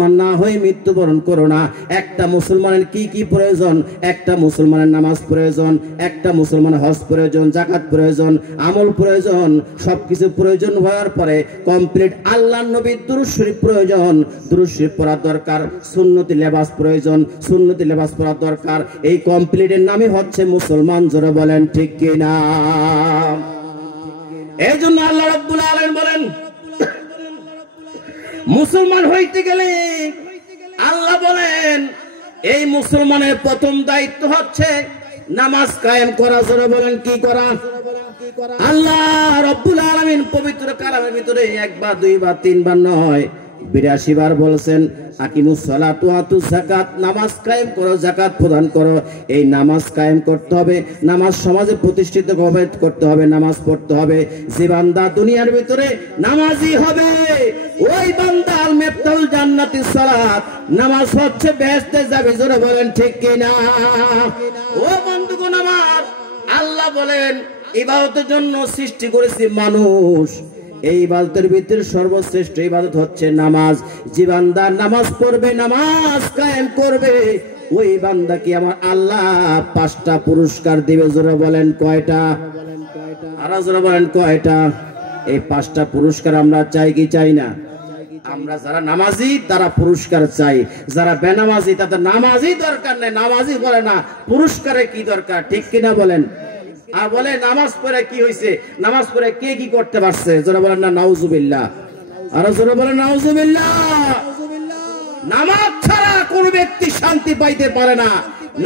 না হয়ে মৃত্যুবরণ করো না। একটা মুসলমানের কি কি প্রয়োজন? একটা মুসলমানের নামাজ প্রয়োজন, একটা মুসলমানের হজ প্রয়োজন, যাকাত প্রয়োজন, আমল প্রয়োজন। সবকিছু প্রয়োজন হওয়ার পরে কমপ্লিট আল্লাহর নবীর দুরূদ শরীফ প্রয়োজন, দুরূদ শরীফ পড়া দরকার। সুন্নতি লেবাস প্রয়োজন, সুন্নতি লেবাস পড়া দরকার। এই কমপ্লিটের নামই হচ্ছে মুসলমান। জোরে বলেন ঠিক কিনা? এই জন্য আল্লাহ রাব্বুল আলামিন বলেন, মুসলমান হইতে গেলে আল্লাহ বলেন এই মুসলমানের প্রথম দায়িত্ব হচ্ছে নামাজ কায়েম করা। জোরে বলেন কি করা? আল্লাহ রাব্বুল আলামিন পবিত্র কালামের ভিতরে একবার দুইবার তিনবার নয় 82 বার বলেছেন, আকিমুস সালাত ওয়া আতুজ যাকাত, নামাজ কায়েম করো, যাকাত প্রদান করো। এই নামাজ কায়েম করতে হবে, নামাজ সমাজে প্রতিষ্ঠিত করতে হবে, নামাজ পড়তে হবে। যে বান্দা দুনিয়ার ভিতরে নামাজি হবে ওই বান্দা আল মিফতাহুল জান্নাতিস সালাত, নামাজ হচ্ছে বেহেশতে যাবে। জোরে বলেন ঠিক কিনা? ও বন্ধুগণ আমার, আল্লাহ বলেন ইবাদতের জন্য সৃষ্টি করেছি মানুষ। এই ইবাদতের ভিতরে সর্বশ্রেষ্ঠ ইবাদত হচ্ছে নামাজ। যে বান্দা নামাজ পড়বে, নামাজ কায়েম করবে, ওই বান্দাকে আমার আল্লাহ 5টা পুরস্কার দিবে। জোরে বলেন কয়টা? আর জোরে বলেন কয়টা? এই 5টা পুরস্কার আমরা চাই কি চাই না? আমরা যারা নামাজি তারা পুরস্কার চাই, যারা বেনামাজি তাদের নামাজি দরকার নেই। নামাজি বলে না পুরস্কারে কি দরকার, ঠিক কিনা বলেন? আর বলে নামাজ পড়ে কি হয়েছে, নামাজ পড়ে কে কি করতে পারছে? জোরে বলেন না নাউজুবিল্লাহ। আর জোরে বলেন নাউজুবিল্লাহ। নামাজ ছাড়া কোন ব্যক্তি শান্তি পাইতে পারে না।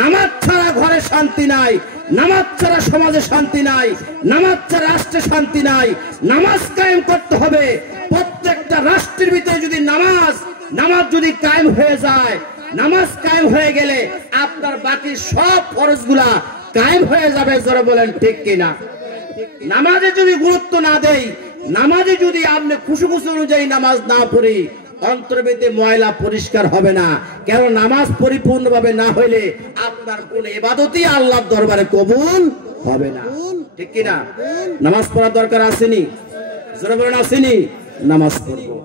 নামাজ ছাড়া ঘরে শান্তি নাই, নামাজ ছাড়া সমাজে শান্তি নাই, নামাজ ছাড়া রাষ্ট্রে শান্তি নাই। নামাজ কায়েম করতে হবে। প্রত্যেকটা রাষ্ট্রের ভিতরে যদি নামাজ যদি কায়েম হয়ে যায়, নামাজ কায়েম হয়ে গেলে আপনার বাকি সব ফরজগুলা কায়েম হয়ে যাবে। জোরে বলেন ঠিক কিনা? নামাজে যদি গুরুত্ব না দেই, নামাজে যদি আপনি খুশি অনুযায়ী নামাজ না পড়ি, অন্তরের ভিতরে ময়লা পরিষ্কার হবে না। কেন? নামাজ পরিপূর্ণভাবে না হইলে আপনার কোন ইবাদতই আল্লাহর দরবারে কবুল হবে না, ঠিক কিনা? নামাজ পড়ার দরকার আসেনি? জোরে বলেন আসেনি? নামাজ পড়বো।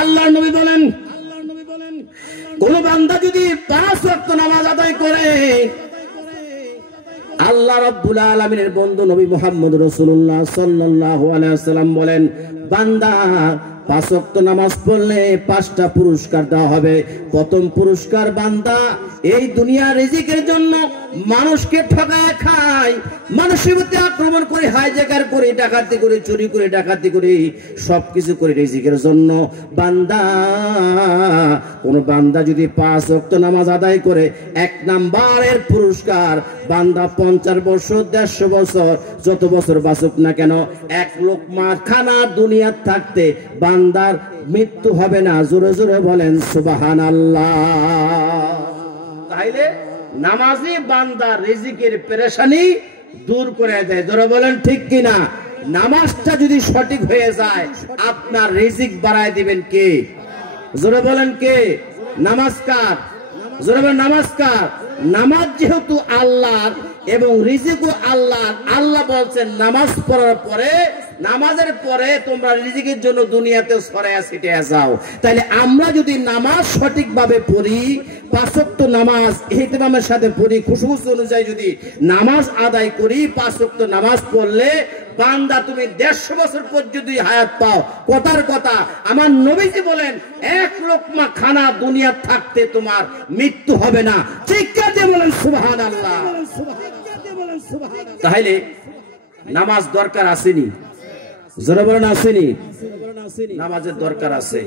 আল্লাহর নবী বলেন, কোন বান্দা যদি 5 ওয়াক্ত নামাজ আদায় করে, আল্লাহ রাব্বুল আলামিনের বন্ধু নবী মুহাম্মদ রাসূলুল্লাহ সাল্লাল্লাহু আলাইহি ওয়াসাল্লাম বলেন, বান্দা 5 ওয়াক্ত নামাজ পড়লে 5টা পুরস্কার দেওয়া হবে। প্রথম পুরস্কার, বান্দা এই দুনিয়ার রিজিকের জন্য মানুষকে ঠকায় খায়, মানুষের প্রতি আক্রমণ করে, হাইজ্যাকার করে, ডাকাতি করে, চুরি করে, ডাকাতি করে, সবকিছু করে রিজিকের জন্য। বান্দা কোন বান্দা যদি 5 ওয়াক্ত নামাজ আদায় করে, 1 নাম্বারের পুরস্কার, বান্দা 50 বছর 150 বছর যত বছর বাঁচুক না কেন, 1 লোকমা খানা দুনিয়ার থাকতে বান্দার মৃত্যু হবে না। জোরে জোরে বলেন সুবহানাল্লাহ। তাইলে নামাজি বান্দার রিজিকের পেরেশানি দূর করে দেয়। জোরে বলেন ঠিক কিনা? নামাজটা যদি সঠিক হয়ে যায়, আপনার রিজিক বাড়ায় দিবেন কে? জোরে বলেন কে? নামাজ কার? জোরে বলেন নামাজ কার? নামাজ যেহেতু আল্লাহর এবং রিজিকও আল্লাহর, আল্লাহ বলছেন নামাজ পড়ার পরে, নামাজের পরে তোমরা রিজিকের জন্য দুনিয়াতে ছড়ায়া ছিটিয়ে যাও। তাইলে আমরা যদি নামাজ সঠিকভাবে পড়ি, 5 ওয়াক্ত নামাজ ইহতিমামের সাথে পড়ি, খুশু অনুযায়ী যদি নামাজ আদায় করি, 5 ওয়াক্ত নামাজ পড়লে বান্দা তুমি 150 বছর পর্যন্ত হায়াত পাও। কথার কথা আমার নবীজি বলেন, 1 লোকমা খানা দুনিয়া থাকতে তোমার মৃত্যু হবে না। চিৎকার দিয়ে বলেন সুবহানাল্লাহ। তাহলে নামাজ দরকার আসেনি? জোরে বলেন আসেনি? নামাজের দরকার আছে।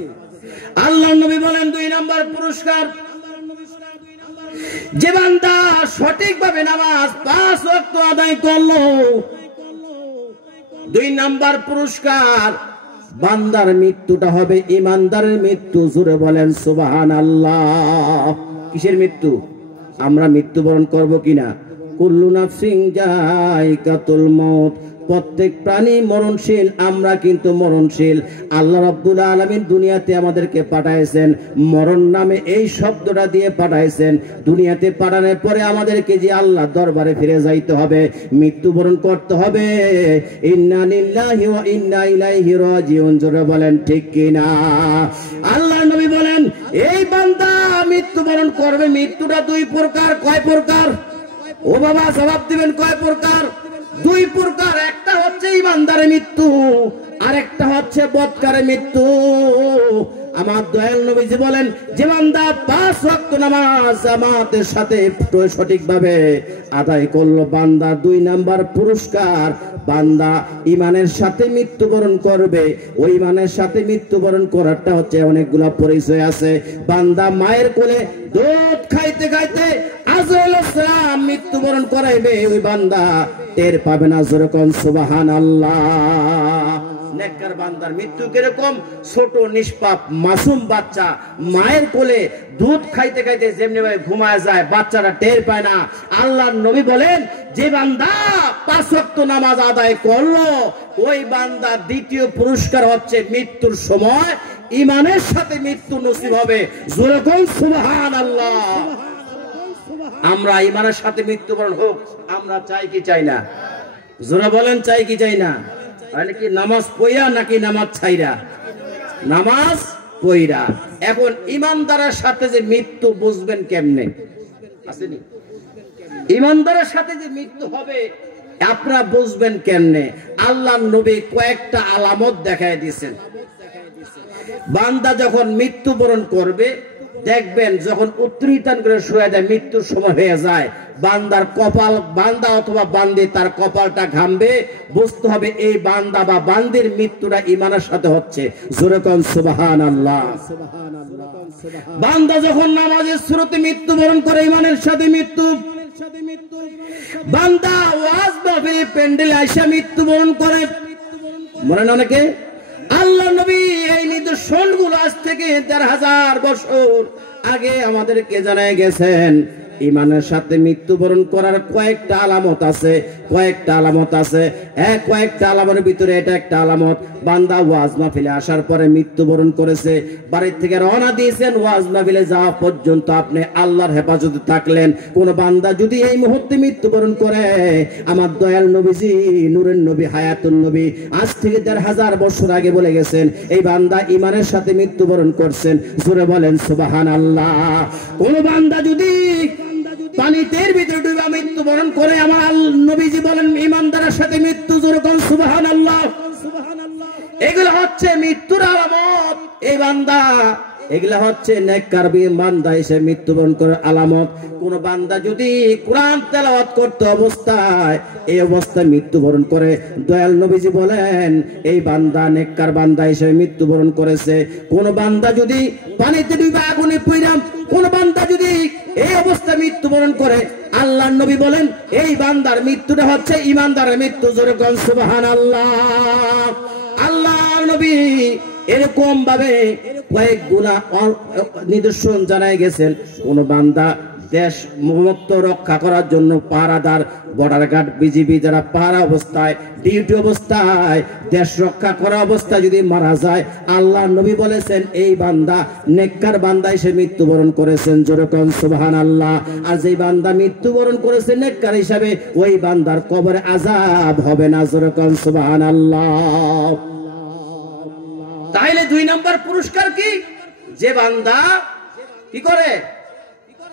আল্লাহর নবী বলেন 2 নাম্বার পুরস্কার, যে বান্দা সঠিকভাবে নামাজ 5 ওয়াক্ত আদায় করলো, 2 নাম্বার পুরস্কার, বান্দার মৃত্যুটা হবে ইমানদারের মৃত্যু। জোরে বলেন সুবহানাল্লাহ। কিসের মৃত্যু? আমরা মৃত্যুবরণ করব কিনা? কুল্লু নাফসিন যায়কাতুল মউত, প্রত্যেক প্রাণী মরণশীল, আমরা কিন্তু মরণশীল। আল্লাহ রাব্বুল আলামিন দুনিয়াতে আমাদেরকে পাঠাইছেন, মরণ নামে এই শব্দটা দিয়ে পাঠাইছেন। দুনিয়াতে পাঠানোর পরে আমাদেরকে যে আল্লাহ দরবারে ফিরে যাইতে হবে, মৃত্যুবরণ করতে হবে। ইন্না লিল্লাহি ওয়া ইন্না ইলাইহি রাজিউন। জোরে বলেন ঠিক কিনা? আল্লাহর নবী বলেন, এই বান্দা মৃত্যুবরণ করবে, মৃত্যুটা দুই প্রকার। কয় প্রকার? ও বাবা জবাব দিবেন, কয় প্রকার? দুই প্রকার। একটা হচ্ছে ইমানদারের মৃত্যু, আর একটা হচ্ছে বদকারের মৃত্যু। আমার দয়াল নবীজি বলেন, যে বান্দা 5 ওয়াক্ত নামাজ জামাতের সাথে সঠিকভাবে আদায় করলো, বান্দা 2 নাম্বার পুরস্কার, বান্দা ইমানের সাথে মৃত্যুবরণ করবে। ওই ইমানের সাথে মৃত্যুবরণ করারটা হচ্ছে অনেকগুলা পরিচয় আছে। বান্দা মায়ের কোলে দুধ খাইতে খাইতে আজরাইল সালাম মৃত্যুবরণ করাইবে, ওই বান্দা টের পাবে না। যেরকম সুবহানাল্লাহ। নেককার বান্দার মৃত্যু কিরকম? ছোট নিষ্পাপ মাসুম বাচ্চা মায়ের কোলে দুধ খাইতে খাইতে যেমনি ভাবে ঘুমায় যায়, বাচ্চারা টের পায় না। আল্লাহর নবী বলেন, যে বান্দা 5 ওয়াক্ত নামাজ আদায় করলো, ওই বান্দা দ্বিতীয় পুরস্কার হচ্ছে মৃত্যুর সময় ইমানের সাথে মৃত্যু নসিব হবে। যেরকম সুবহানাল্লাহ। আমরা ইমানের সাথে মৃত্যুবরণ হোক আমরা চাই কি চাই না? জোরে বলেন, চাই কি চাই না? কি নামাজ পইরা নাকি নামাজ ছাইরা? নামাজ পইরা। এখন ইমানদারের সাথে যে মৃত্যু বুঝবেন কেমনে? আসেনি? ইমানদারের সাথে যে মৃত্যু হবে আপনারা বুঝবেন কেমনে? আল্লাহর নবী কয়েকটা আলামত দেখায় দিয়েছেন। বান্দা যখন মৃত্যুবরণ করবে দেখবেন, যখন উত্তরিতান করে শুয়ে যায়, মৃত্যুর সময় হয়ে যায়, বান্দার কপাল, বান্দা অথবা বান্দি তার কপালটা ঘামবে, বুঝতে হবে এই বান্দা বা বান্দির মৃত্যুটা ইমানের সাথে হচ্ছে। যেরকম সুবহানাল্লাহ। বান্দা যখন নামাজের শুরুতে মৃত্যুবরণ করে ইমানের সাথে মৃত্যু, বান্দা ওয়াজ মাহফিলে প্যান্ডেলে আইসা মৃত্যুবরণ করে, মনে না অনেকে? আল্লাহ নবী এই নিদর্শনগুলো আজ থেকে 1000 বছর আগে আমাদেরকে জানায় গেছেন। ইমানের সাথে মৃত্যুবরণ করার কয়েকটা আলামত আছে, কয়েকটা আলামত আছে। কয়েকটা আলামতের ভিতরে এটা একটা আলামত। বান্দা ওয়াজ মাহফিলে আসার পরে মৃত্যুবরণ করেছে, বাড়ির থেকে রওনা দিয়েছেন, ওয়াজ মাহফিলে যাওয়া পর্যন্ত আপনি আল্লাহর হেফাজতে থাকলেন। কোন বান্দা যদি এই মুহূর্তে মৃত্যুবরণ করে, আমার দয়াল নবীজি নূরের নবী হায়াতুন নবী আজ থেকে 1000 বছর আগে বলে গেছেন, এই বান্দা ইমানের সাথে মৃত্যুবরণ করছেন। জোরে বলেন সুবহানাল্লাহ। কোন বান্দা যদি পানিতের ভিতরে ডুবে মৃত্যুবরণ করে, আমার নবীজি বলেন ইমানদারের সাথে মৃত্যু। যেরকম সুবহানাল্লাহ। এগুলো হচ্ছে মৃত্যুর আলামত। এই বান্দা, এগুলা হচ্ছে নেককার বান্দা এসে মৃত্যুবরণ করার আলামত। কোন বান্দা যদি কোরআন তেলাওয়াত করতে অবস্থায় এই অবস্থায় মৃত্যুবরণ করে, দয়াল নবীজি বলেন এই বান্দা নেককার বান্দা এসে মৃত্যুবরণ করেছে। কোন বান্দা যদি পানিতে ডুবে আগুনে পুড়ে, কোন বান্দা যদি এই অবস্থায় মৃত্যুবরণ করে, আল্লাহর নবী বলেন এই বান্দার মৃত্যুটা হচ্ছে ইমানদারের মৃত্যু। যেরকম সুবহানাল্লাহ। আল্লাহর নবী এরকম ভাবে কয়েকগুলা নিদর্শন জানাই গেছেন। কোন বান্দা দেশ মুক্ত রক্ষা করার জন্য পাহারাদার, বর্ডার গার্ড, বিজিবি যারা পাহারা অবস্থায়, ডিউটি অবস্থায়, দেশ রক্ষা করা অবস্থায় যদি মারা যায়, আল্লাহর নবী বলেছেন এই বান্দা নেককার বান্দা এসে মৃত্যুবরণ করেছেন। যেরকম সুবহানাল্লাহ। আর যেই বান্দা মৃত্যুবরণ করেছে নেককার হিসাবে, ওই বান্দার কবরে আযাব হবে না। যেরকম সুবহানাল্লাহ। তাইলে 2 নাম্বার পুরস্কার কি? যে বান্দা কি করে?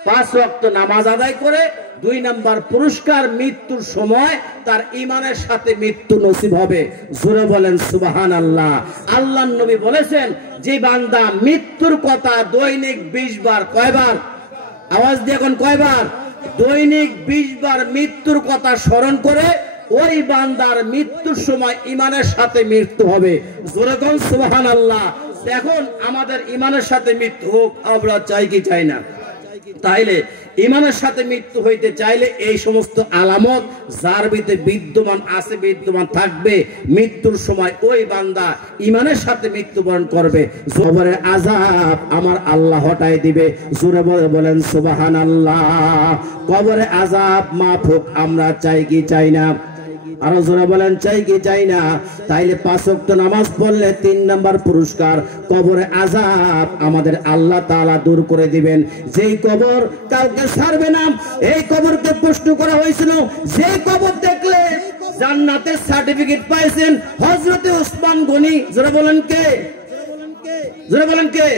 5 ওয়াক্ত নামাজ আদায় করে। 2 নাম্বার পুরস্কার, মৃত্যুর সময় তার ইমানের সাথে মৃত্যু নসিব হবে। জোরে বলেন সুবহানাল্লাহ। আল্লাহর নবী বলেছেন যে বান্দা মৃত্যুর কথা দৈনিক 20 বার, কয়বার? আওয়াজ দিয়ে এখন কয়বার? দৈনিক 20 বার মৃত্যুর কথা স্মরণ করে, ওই বান্দার মৃত্যুর সময় ইমানের সাথে মৃত্যু হবে। জোরে বলেন সুবহানাল্লাহ। এখন আমাদের ইমানের সাথে মৃত্যু হোক আমরা চাই কি চাই না? তাইলে ইমানের সাথে মৃত্যু হইতে চাইলে এই সমস্ত আলামত যার ভিতরে বিদ্যমান আছে, বিদ্যমান থাকবে, মৃত্যুর সময় ওই বান্দা ইমানের সাথে মৃত্যুবরণ করবে। কবরের আযাব আমার আল্লাহ হটাই দিবে। জোরে বলেন সুবহানাল্লাহ। কবরের আযাব মাফ হোক আমরা চাই কি চাই না? আরো জোরে বলেন চাই কি চাই না? তাইলে 5 ওয়াক্ত নামাজ পড়লে 3 নাম্বার পুরস্কার, কবরে আযাব আমাদের আল্লাহ তাআলা দূর করে দিবেন। যেই কবর কাউকে ছাড়বে না, এই কবরকে প্রশ্ন করা হয়েছিল, যে কবর দেখলে জান্নাতের সার্টিফিকেট পাইছেন হযরতে ওসমান গনি। জোরে বলেন কে? জোরে বলেন কে?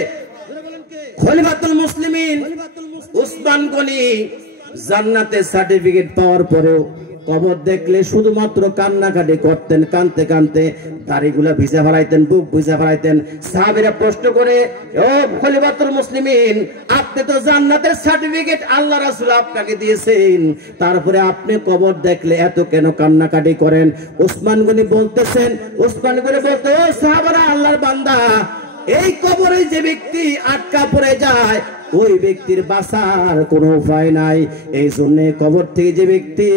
খলিফাতুল মুসলিমিন উসমান গনি জান্নাতের সার্টিফিকেট পাওয়ার পরেও কবর দেখলে শুধুমাত্র কান্নাকাটি করতেন, কানতে কানতে দাড়িগুলা ভিজা ফেলাইতেন, বুক ভিজা ফেলাইতেন। সাহাবীরা প্রশ্ন করে, ও খলিফাতুল মুসলিমিন, আপনি তো জান্নাতের সার্টিফিকেট আল্লাহ রাসূল আপনাকে দিয়েছেন, তারপরে আপনি কবর দেখলে এত কেন কান্নাকাটি করেন? ওসমান গনি বলতেছেন, ওসমান গনি বলতে, ও সাহাবারা, আল্লাহর বান্দা, এই কবরে যে ব্যক্তি আটকা পড়ে যায় ওই ব্যক্তির বাঁচার কোনো উপায় নাই। এই জন্য কবর থেকে যে ব্যক্তি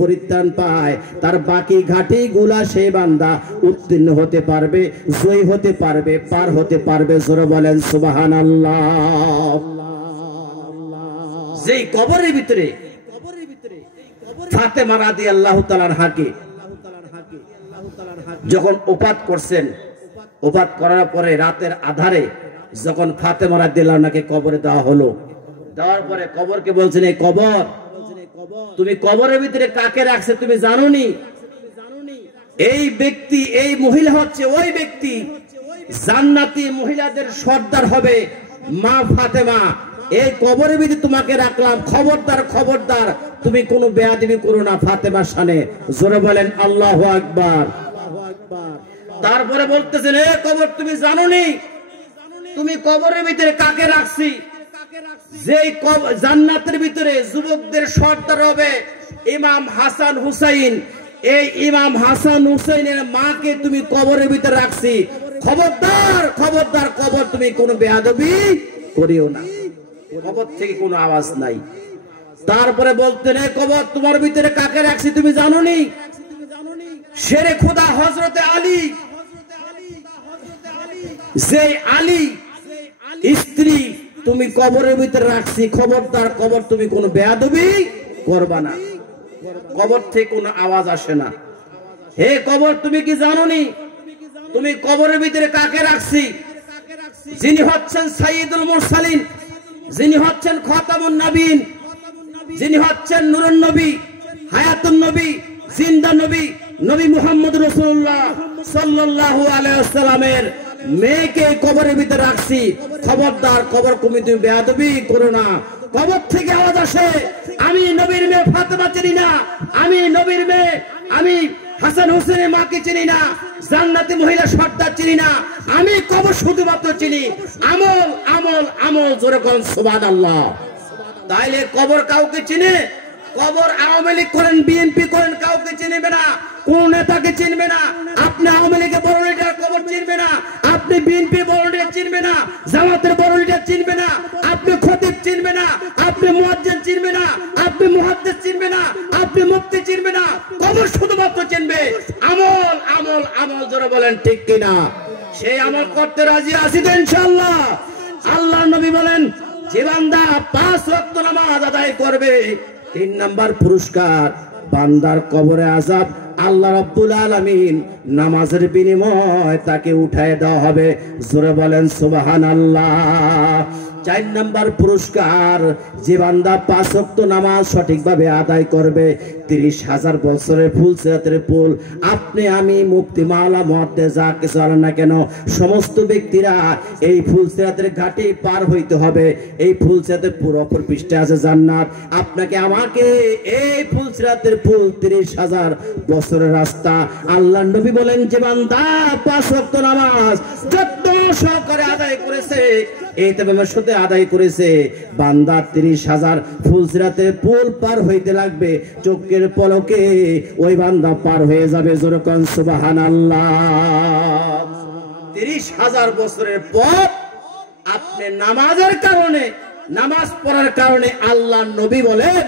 পরিত্রাণ পায় তার বাকি ঘাটি গুলা সেই বান্দা উত্তীর্ণ হতে পারবে, জয়ী হতে পারবে, পার হতে পারবে। জোরে বলেন সুবহানাল্লাহ। যেই কবরের ভিতরে ফাতেমা রাদিয়াল্লাহু তাআলা আনহাকে যখন ওফাত করছেন, ওফাত করার পরে রাতের আধারে যখন ফাতেমা রাদিয়াল্লাহু আনহাকে কবরে দেওয়া হলো, দেওয়ার পরে কবরকে বলছেন, এই কবর, তুমি কবরের ভিতরে কাকে রাখছে তুমি জানোনি? এই ব্যক্তি, এই মহিলা হচ্ছে ওই ব্যক্তি, জান্নাতি মহিলাদের সর্দার হবে মা ফাতেমা। এই কবরের ভিতরে তোমাকে রাখলাম, খবরদার খবরদার তুমি কোনো বেয়াদবি করো না ফাতেমার শানে। জোরে বলেন আল্লাহু আকবার। তারপরে বলতেছেন, এ কবর, তুমি জানোনি তুমি কবরের ভিতরে কাকে রাখছি? যে জান্নাতের ভিতরে যুবকদের সর্দার হবে ইমাম হাসান হুসাইন, এই ইমাম হাসান হুসাইনের মাকে তুমি কবরের ভিতরে রাখছি, খবরদার খবরদার কবর তুমি কোনো বেয়াদবি করিও না। কবর থেকে কোনো আওয়াজ নাই। তারপরে বলতেন, এ কবর, তোমার ভিতরে কাকে রাখছি তুমি জানোনি? শেরে খোদা হযরতে আলী, যে আলী স্ত্রী তুমি কবরের ভিতরে রাখছি, খবরদার কবর তুমি কোনো বেয়াদবি করবা না। কবর থেকে কোনো আওয়াজ আসে না। হে কবর, তুমি কি জানোনি তুমি কবরের ভিতরে কাকে রাখছি? যিনি হচ্ছেন সাইয়্যিদুল মুরসালিন, যিনি হচ্ছেন খাতামুন নবীন, যিনি হচ্ছেন নূরুন নবী, হায়াতুন নবী, জিন্দা নবী, নবী মুহাম্মদ রাসূলুল্লাহ সাল্লাল্লাহু আলাইহি ওয়াসাল্লামের মেয়েকে কবরের ভিতরে রাখছি, খবরদার কবর তুমি বেয়াদবি করো না। কবর থেকে আওয়াজ আসে, আমি নবীর মেয়ে ফাতেমা চিনি না, আমি নবীর মেয়ে, আমি হাসান হোসেনের মাকে চিনি না, জান্নাতি মহিলা সর্দার চিনি না, আমি কবর শুধুমাত্র চিনি আমল, আমল, আমল। জোরে বলেন সুবহানাল্লাহ। তাইলে কবর কাউকে চিনে? কবর আওয়ামী লীগ করেন, বিএনপি করেন, কাউকে চিনবে না, কোন নেতাকে চিনবে না। আপনি আওয়ামী লীগের বড় লিডার কবর চিনবে না, আপনি বিএনপি বড় লিডার চিনবে না, জামাতের বড় লিডার চিনবে না, আপনি খতিব চিনবে না, আপনি মুয়াজ্জিন চিনবে না, আপনি মুহাদ্দিস চিনবে না, আপনি মুফতি চিনবে না। কবর শুধুমাত্র চিনবে আমল, আমল, আমল। জোরে বলেন ঠিক কিনা? সেই আমল করতে রাজি আছি তো ইনশাআল্লাহ? আল্লাহর নবী বলেন, যে বান্দা 5 ওয়াক্ত নামাজ আদায় করবে, 3 নাম্বার পুরস্কার, বান্দার কবরে আযাব আল্লাহ রাব্বুল আলামিন নামাজের বিনিময়ে তাকে উঠায় দেওয়া হবে। জোরে বলেন সুবহানাল্লাহ। 4 নাম্বার পুরস্কার, যে বান্দা 5 ওয়াক্ত নামাজ সঠিকভাবে আদায় করবে, 30,000 বছরের ফুলসিরাতের পুল, আপনি আমি মুফতি মাওলা মুহাদ্দিস যা কিছু আলেন না কেন, সমস্ত ব্যক্তিরা এই ফুলসিরাতের ঘাটি পার হইতে হবে। এই ফুলসিরাতের পুরো অপর পৃষ্ঠে আছে জান্নাত। আপনাকে আমাকে এই ফুলসিরাতের পুল 30,000 বছরের রাস্তা। আল্লাহর নবী বলেন, যে বান্দা 5 ওয়াক্ত নামাজ যত্ন সহকারে আদায় করেছে, এই তামামের সাথে আদায় করেছে, বান্দা 30,000 ফুলসিরাতের পুল পার হইতে লাগবে, চোখের পলকে ওই বান্দা পার হয়ে যাবে। জোরে কোন সুবহানাল্লাহ। 30,000 বছরের পর আপনি নামাজের কারণে, নামাজ পড়ার কারণে আল্লাহ নবী বলেন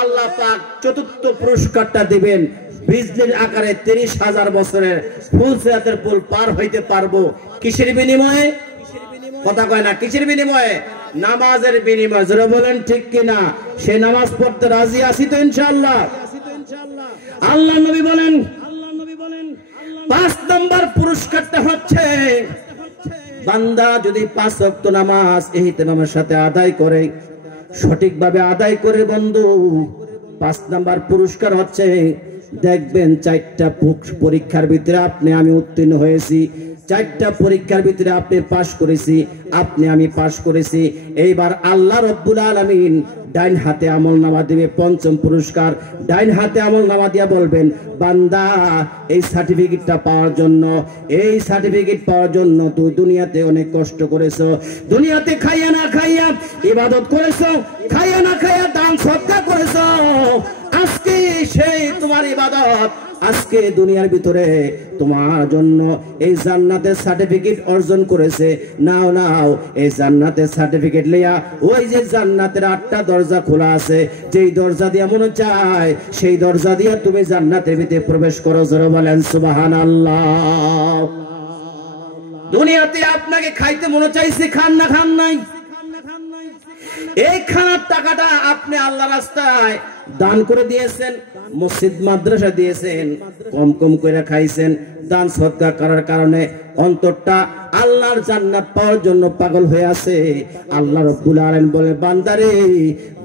আল্লাহ পাক চতুর্থ পুরস্কারটা দিবেন, বিজলির আকারে 30,000 বছরের ফুলসিরাতের পুল পার হইতে পারবো। কিসের বিনিময়ে? কথা কয় না, কিসের বিনিময়ে? নামাজের বিনিময়ে। জোরে বলেন ঠিক কিনা? সে নামাজ পড়তে রাজি আছি তো ইনশাআল্লাহ? আল্লাহ নবী বলেন 5 নম্বর পুরস্কারটা হচ্ছে, বান্দা যদি 5 ওয়াক্ত নামাজ ইহতিমামের সাথে আদায় করে, সঠিকভাবে আদায় করে, বন্ধু 5 নম্বর পুরস্কার হচ্ছে, দেখবেন 4টা পরীক্ষার ভিতরে আপনি আমি উত্তীর্ণ হয়েছি, 4টা পরীক্ষার ভিতরে আপনি পাস করেছি, আমি পাস করেছি। এইবার আল্লাহ রব্বুল আলামিন ডাইন হাতে আমলনামা দিবে, 5ম পুরস্কার। ডাইন হাতে আমলনামা দিয়া বলবেন, বান্দা এই সার্টিফিকেটটা পাওয়ার জন্য, তুই দুনিয়াতে অনেক কষ্ট করেছো, দুনিয়াতে খাইয়া না খাইয়া ইবাদত করেছো, খাইয়া না খাইয়া দান সদকা করেছো। আজকে সেই তোমার ইবাদত, আজকে দুনিয়ার ভিতরে তোমার জন্য এই জান্নাতের সার্টিফিকেট অর্জন করেছে। নাও এই জান্নাতের সার্টিফিকেট লইয়া ওই যে জান্নাতের 8টা দরজা খোলা আছে, যেই দরজা দিয়ে মনে চায় সেই দরজা দিয়ে তুমি জান্নাতের ভিতরে প্রবেশ করো। জোরে বলেন সুবহানাল্লাহ। দুনিয়াতে আপনাকে খাইতে মনে চাইছে, খান নাই। এই খানার টাকাটা আপনি আল্লাহ রাস্তায় দান করে দিয়েছেন, মসজিদ মাদ্রাসা দিয়েছেন, কম করে খাইছেন। দান সদকা করার কারণে অন্তরটা আল্লাহর জান্নাত পাওয়ার জন্য পাগল হয়ে আছে। আল্লাহ রাব্বুল আলামিন বলে, বান্দারে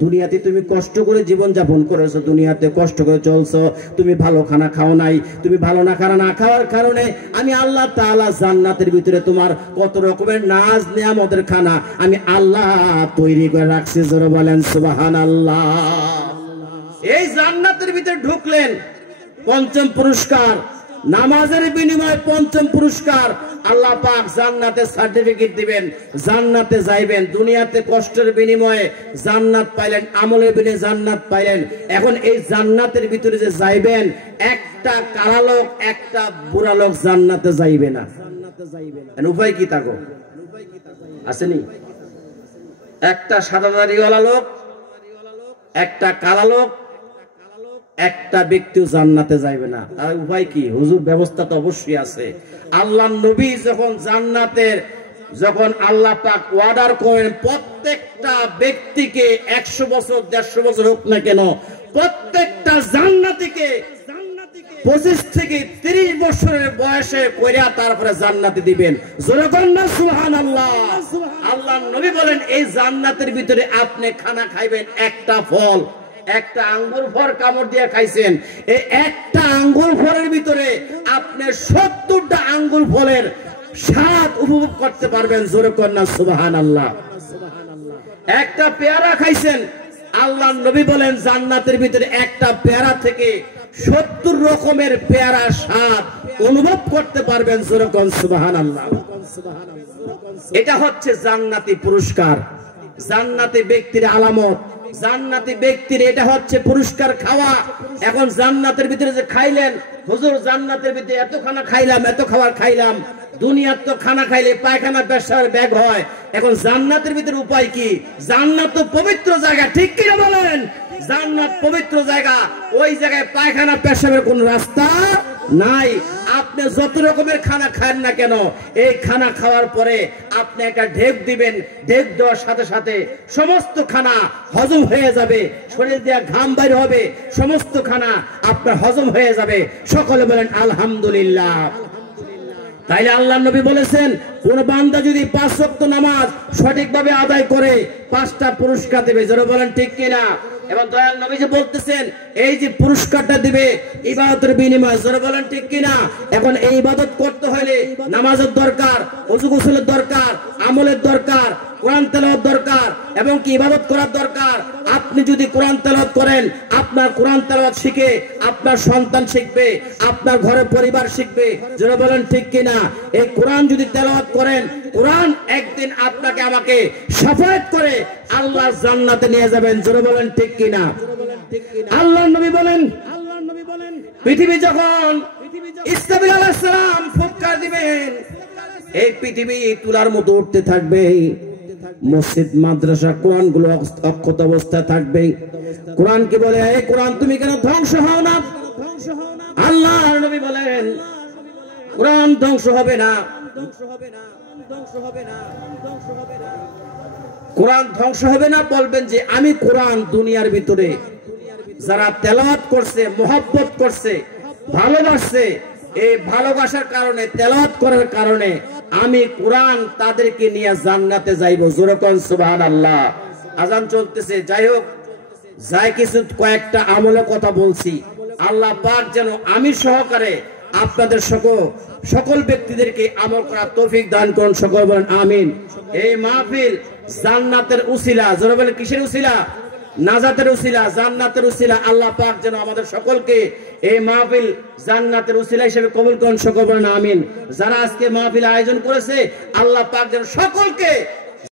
দুনিয়াতে তুমি কষ্ট করে জীবন যাপন করেছো, দুনিয়াতে কষ্ট করে চলছো, তুমি ভালো খানা খাও নাই, তুমি ভালো খানা না খাওয়ার কারণে আমি আল্লাহ তাআলা জান্নাতের ভিতরে তোমার কত রকমের নাজ নিয়ামতের খানা আমি আল্লাহ তৈরি করে রাখছি। জোরে বলেন সুবহানাল্লাহ। এই জান্নাতের ভিতরে ঢুকলেন, 5ম পুরস্কার, নামাজের বিনিময়ে 5ম পুরস্কার। আল্লাহ পাক জান্নাতের সার্টিফিকেট দিবেন, জান্নাতে যাইবেন। দুনিয়াতে কষ্টের বিনিময়ে জান্নাত পাইলেন, আমলের বিনিময়ে জান্নাত পাইলেন। এখন এই জান্নাতের ভিতরে যে যাইবেন, একটা কালা লোক একটা বুড়া লোক জান্নাতে যাইবে না। উপায় কি থাকো আসেনি? একটা সাদা দাড়িওয়ালা লোক, একটা কালা লোক, একটা ব্যক্তিও জান্নাতে যাইবে না। তার উপায় কি? হুজুর, ব্যবস্থা তো অবশ্যই আছে। আল্লাহ নবী যখন জান্নাতের, যখন আল্লাহ পাক অর্ডার করেন প্রত্যেকটা ব্যক্তিকে 100 বছর 150 বছর হোক না কেন, প্রত্যেকটা জান্নাতীকে 25 থেকে 30 বছরের বয়সে কইরা তারপরে জান্নাতে দিবেন। জোরে বলেন না সুবহানাল্লাহ। আল্লাহ নবী বলেন, এই জান্নাতের ভিতরে আপনি খানা খাইবেন, একটা ফল, একটা আঙ্গুর ফল কামড় দিয়ে খাইছেন, এই একটা আঙ্গুর ফলের ভিতরে আপনি 70টা আঙ্গুর ফলের স্বাদ উপভোগ করতে পারবেন। জোরে বলেন না সুবহানাল্লাহ। একটা পেয়ারা খাইছেন, আল্লাহ নবী বলেন জান্নাতের ভিতরে একটা পেয়ারা থেকে 70 রকমের পেয়ারা স্বাদ অনুভব করতে পারবেন। জোরে বলেন সুবহানাল্লাহ। এটা হচ্ছে জান্নাতি পুরস্কার, জান্নাতি ব্যক্তির আলামত, জান্নাতি ব্যক্তির এটা হচ্ছে পুরস্কার খাওয়া। এখন জান্নাতের ভিতরে যে খাইলেন, হুজুর জান্নাতের ভিতরে এত খানা খাইলাম, এত খাবার খাইলাম, দুনিয়ার তো খানা খাইলে পায়খানা পেশার ব্যাগ হয়। এখন জান্নাতের ভিতরে উপায় কি? জান্নাত তো পবিত্র জায়গা, ঠিক কিনা বলেন? জান্নাত পবিত্র জায়গা, ওই জায়গায় পায়খানা পেশাবের কোন রাস্তা নাই। আপনি যত রকমের খানা খান না কেন, এই খানা খাওয়ার পরে আপনি একটা ঢেক দিবেন, ঢেক দেওয়ার সাথে সাথে সমস্ত খানা হজম হয়ে যাবে, শরীর দিয়ে ঘাম বাইর হবে, সমস্ত খানা আপনার হজম হয়ে যাবে। সকলে বলেন আলহামদুলিল্লাহ। তাইলে আল্লাহ নবী বলেছেন, কোন বান্দা যদি 5 ওয়াক্ত নামাজ সঠিকভাবে আদায় করে 5টা পুরস্কার দেবে। যারা বলেন ঠিক কিনা? এবং দয়াল নবী যে বলতেছেন, এই যে পুরস্কারটা দিবে ইবাদতের বিনিময়ে। যারা বলেন ঠিক কিনা? এখন এই ইবাদত করতে হলে নামাজের দরকার, ওযু গোসলের দরকার, আমলের দরকার, কোরআন তেলাওয়াত দরকার, এবং কি ইবাদত করার দরকার। আপনি যদি কোরআন তেলাওয়াত করেন, আপনার কোরআন তেলাওয়াত শিখে আপনার সন্তান শিখবে, আপনার ঘরে পরিবার শিখবে। যারা বলেন ঠিক কিনা? এই কোরআন যদি তেলাওয়াত করেন, কোরআন একদিন আপনাকে আমাকে শাফায়াত করে আল্লাহ জান্নাতে নিয়ে যাবেন। যারা বলেন ঠিক কিনা? আল্লাহ নবী বলেন, পৃথিবী যখন ইসরাফিল আলাইহিস সালাম ফুৎকার দিবেন, এই পৃথিবী তুলার মতো উঠতে থাকবে, মসজিদ মাদ্রাসা কোরআন গুলো অক্ষত অবস্থায় থাকবে। কোরআন কি বলে, এই কোরআন তুমি কেন ধ্বংস হও না? আল্লাহ নবী বলেন, কোরআন ধ্বংস হবে না, কোরআন ধ্বংস হবে না। বলবেন যে আমি কোরআন দুনিয়ার ভিতরে যারা তেলাওয়াত করছে, মুহাব্বত করছে, ভালোবাসছে, এই ভালোবাসার কারণে, তেলাওয়াত করার কারণে আমি কোরআন তাদেরকে নিয়ে জান্নাতে যাইব। জোরে কোন সুবহানাল্লাহ। আজান চলতেছে, যাই হোক, যাই কিছু কয়েকটা আমলের কথা বলছি, আল্লাহ পাক যেন আমি সহকারে আপনাদের সকল ব্যক্তিদেরকে আমল করার তৌফিক দান করুন, সকল বলেন আমিন। এই মাহফিল জান্নাতের উসিলা, যারা বলেন কিসের উসিলা? নাজাতের উসিলা, জান্নাতের উসিলা। আল্লাহ পাক যেন আমাদের সকলকে এই মাহফিল জান্নাতের উসিলা হিসেবে কবুল করুন, সকল বলেন আমিন। যারা আজকে মাহফিল আয়োজন করেছে আল্লাহ পাক যেন সকলকে